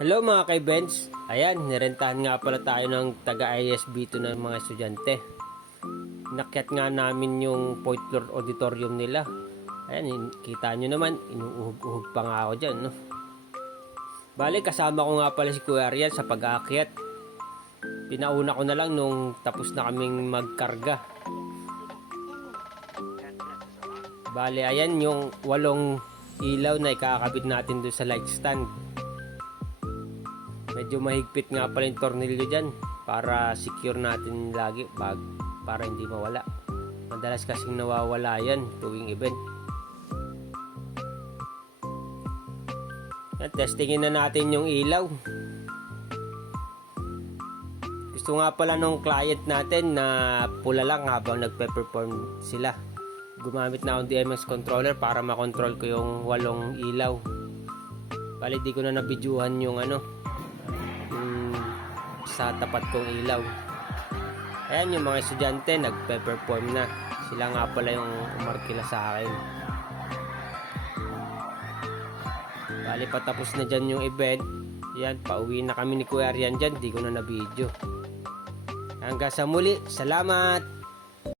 Hello mga kay-Benz. Ayan, nirentahan nga pala tayo ng taga-ISB2 ng mga estudyante. Nakyat nga namin yung fourth floor auditorium nila. Ayan, kita nyo naman, inuuhog-uhog pa nga ako dyan, no? Bale, kasama ko nga pala si Kuya Ariel sa pag-aakyat. Pinauna ko na lang nung tapos na kaming magkarga. Bale, ayan yung 8 ilaw na ikakabit natin doon sa light stand. Medyo mahigpit nga pala yung tornilyo dyan para secure natin lagi para hindi mawala. Madalas kasing nawawala yan tuwing event. Yan, testingin na natin yung ilaw. Gusto nga pala nung client natin na pula lang habang nagpe-perform sila. Gumamit na akong DMX controller para makontrol ko yung 8 ilaw. Bali di ko na nabidyuhan yung sa tapat kong ilaw. Ayan yung mga estudyante nagpe-perform na. Sila nga pala yung umarkila sa akin. Bali patapos na dyan yung event. Yan, pauwi na kami ni Kuya Ariel dyan. Di ko na na-video. Hanggang sa muli. Salamat!